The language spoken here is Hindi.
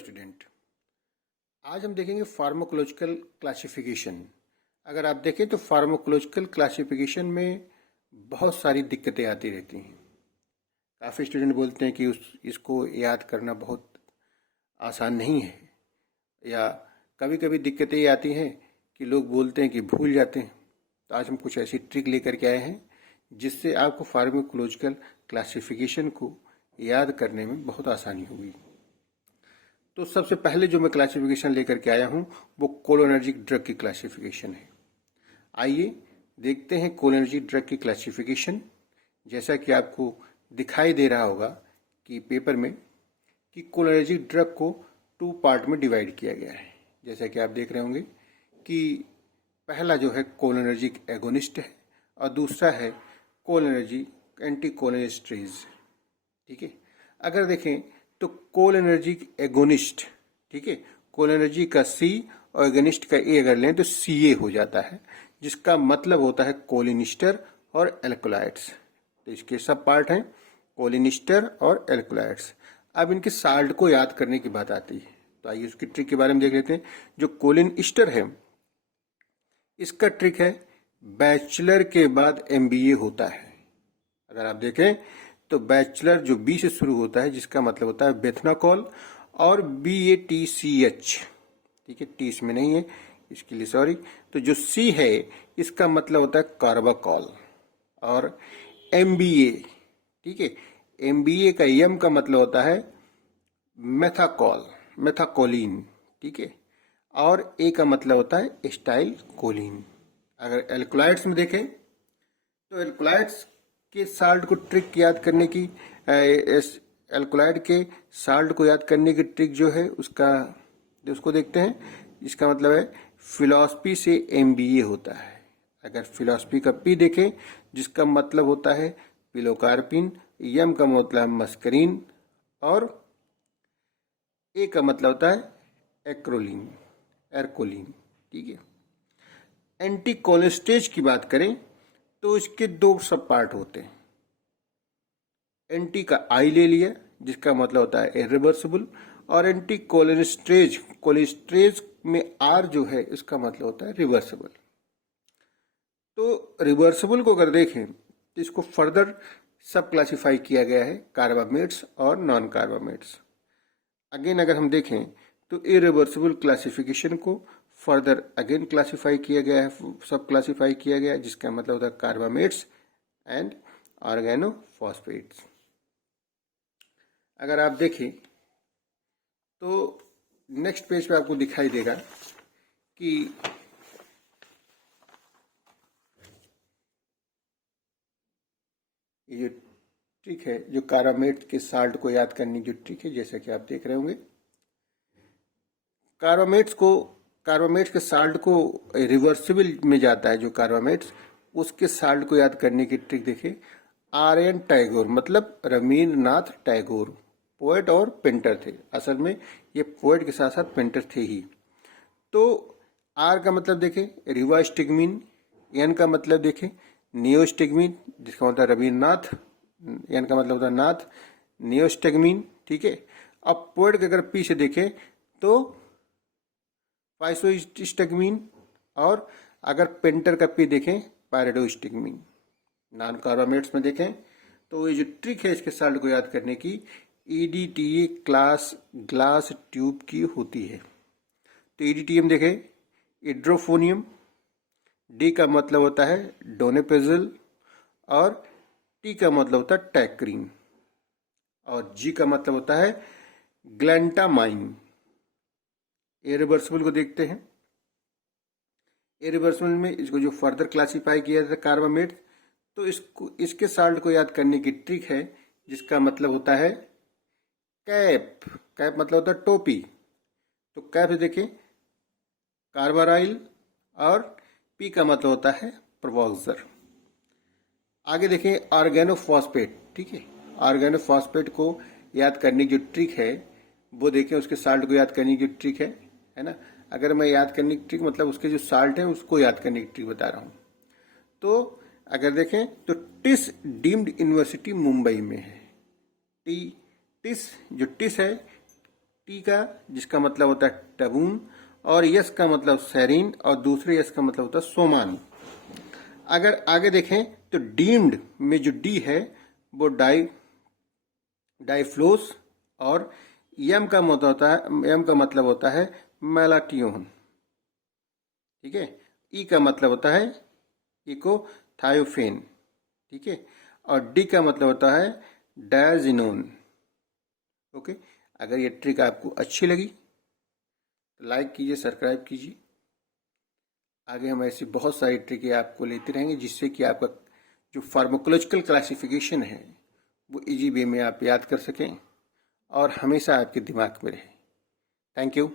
स्टूडेंट, आज हम देखेंगे फार्माकोलॉजिकल क्लासिफिकेशन। अगर आप देखें तो फार्माकोलॉजिकल क्लासिफिकेशन में बहुत सारी दिक्कतें आती रहती हैं। काफ़ी स्टूडेंट बोलते हैं कि इसको याद करना बहुत आसान नहीं है, या कभी कभी दिक्कतें ये आती हैं कि लोग बोलते हैं कि भूल जाते हैं। तो आज हम कुछ ऐसी ट्रिक लेकर के आए हैं जिससे आपको फार्माकोलॉजिकल क्लासिफिकेशन को याद करने में बहुत आसानी होगी। तो सबसे पहले जो मैं क्लासिफिकेशन लेकर के आया हूँ वो कोलिनर्जिक ड्रग की क्लासिफिकेशन है। आइए देखते हैं कोलिनर्जिक ड्रग की क्लासिफिकेशन। जैसा कि आपको दिखाई दे रहा होगा कि पेपर में कि कोलिनर्जिक ड्रग को 2 पार्ट में डिवाइड किया गया है। जैसा कि आप देख रहे होंगे कि पहला जो है कोलिनर्जिक एगोनिस्ट है और दूसरा है कोलिनर्जिक एंटी कोलिनर्जिक। ठीक है, अगर देखें तो कोलिनर्जिक एगोनिस्ट, ठीक है, कोलिनर्जिक का सी और एगोनिस्ट का ए अगर लें तो सी ए हो जाता है, जिसका मतलब होता है कोलिनिस्टर और एल्कोलाइड्स। तो इसके सब पार्ट हैं कोलिनिस्टर और एल्कोलाइड्स। अब इनके साल्ट को याद करने की बात आती है, तो आइए उसकी ट्रिक के बारे में देख लेते हैं। जो कोलिनिस्टर है इसका ट्रिक है बैचलर के बाद एमबीए होता है। अगर आप देखें तो बैचलर जो बी से शुरू होता है जिसका मतलब होता है बेथनाकॉल और BATCH, ठीक है, टी इसमें नहीं है इसके लिए सॉरी। तो जो सी है इसका मतलब होता है कार्बाकॉल और MBA, ठीक है, MBA का एम का मतलब होता है मेथाकॉल, मेथाकोलिन, ठीक है, और ए का मतलब होता है एस्टाइल कोलिन। अगर एल्कोलाइड्स में देखें तो एल्कोलाइड्स के साल्ट को ट्रिक याद करने की एल्कोलाइड के साल्ट को याद करने की ट्रिक जो है उसको देखते हैं। इसका मतलब है फिलॉसफी से MBA होता है। अगर फिलॉसफी का पी देखें जिसका मतलब होता है पिलोकार्पिन, एम का मतलब है मस्करीन और ए का मतलब होता है एक्रोलिन, एरकोलिन, ठीक है। एंटी कोलेस्टेज की बात करें तो इसके 2 सब पार्ट होते हैं। एंटी का आई ले लिया जिसका मतलब होता है इरिवर्सिबल, और एंटी कोलेस्ट्रेज, कोलेस्ट्रेज में आर जो है इसका मतलब होता है रिवर्सिबल। तो रिवर्सिबल को अगर देखें तो इसको फर्दर सब क्लासिफाई किया गया है कार्बामेट्स और नॉन कार्बामेट्स। अगेन अगर हम देखें तो इरिवर्सिबल क्लासिफिकेशन को फर्दर अगेन क्लासिफाई किया गया है, सब क्लासिफाई किया गया है, जिसका मतलब होता है कार्बामेट्स एंड ऑर्गेनोफॉस्फेट्स। अगर आप देखें तो नेक्स्ट पेज पे आपको दिखाई देगा कि ये जो ट्रिक है जो कार्बामेट के साल्ट को याद करने की जो ट्रिक है, जैसा कि आप देख रहे होंगे कार्बामेट्स के साल्ट को रिवर्सिबल में जाता है। जो कार्बामेट्स उसके साल्ट को याद करने की ट्रिक देखें। RN टैगोर मतलब रवींद्रनाथ टैगोर पोएट और पेंटर थे। असल में ये पोएट के साथ साथ पेंटर थे ही। तो आर का मतलब देखें रिवास्टिग्मिन, एन का मतलब देखें नियोस्टिग्मिन जिसका मतलब है रवींद्रनाथ, एन का मतलब होता है नाथ, नियोस्टिग्मिन, ठीक है। अब पोएट के अगर पी से देखें तो पाइसोस्टिग्मिन, और अगर पेंटर का पी देखें पायरिडोस्टिग्मिन। नॉन कार्बामेट्स में देखें तो ये जो ट्रिक है इसके साल्ट को याद करने की EDTA क्लास ग्लास ट्यूब की होती है। तो EDTA में देखें इड्रोफोनियम, डी का मतलब होता है डोनेपेजल और टी का मतलब होता है टैक्रीन और जी का मतलब होता है ग्लैंटामाइन। इरिवर्सिबल को देखते हैं। इरिवर्सिबल में इसको जो फर्दर क्लासिफाई किया जाता है कार्बामेट, तो इसके साल्ट को याद करने की ट्रिक है जिसका मतलब होता है कैप, कैप मतलब होता है टोपी। तो कैप देखें कार्बाराइल और पी का मतलब होता है प्रोवोक्सर। आगे देखें ऑर्गेनोफॉस्फेट, ठीक है, ऑर्गेनोफॉस्फेट को याद करने की जो ट्रिक है वो देखें, उसके साल्ट को याद करने की जो ट्रिक है ना। अगर मैं याद करने की ट्रिक मतलब उसके जो साल्ट है उसको याद करने की ट्रिक बता रहा हूँ। तो अगर देखें तो टिस डीम्ड यूनिवर्सिटी मुंबई में है। टिस जो टिस है टी का जिसका मतलब होता है टबून, और यस का मतलब सेरीन, और दूसरे यस का मतलब होता है सोमान। अगर आगे देखें तो डीम्ड में जो डी है वो डाइफ्लोस, और एम का मतलब होता है मेलाटियोन। ठीक है। ई का मतलब होता है इकोथायोफेन। ठीक है। और डी का मतलब होता है डायजिनोन। ओके। अगर ये ट्रिक आपको अच्छी लगी तो लाइक कीजिए, सब्सक्राइब कीजिए। आगे हम ऐसी बहुत सारी ट्रिकें आपको लेते रहेंगे जिससे कि आपका जो फार्माकोलॉजिकल क्लासिफिकेशन है वो इजी वे में आप याद कर सकें और हमेशा आपके दिमाग में रहे। Thank you.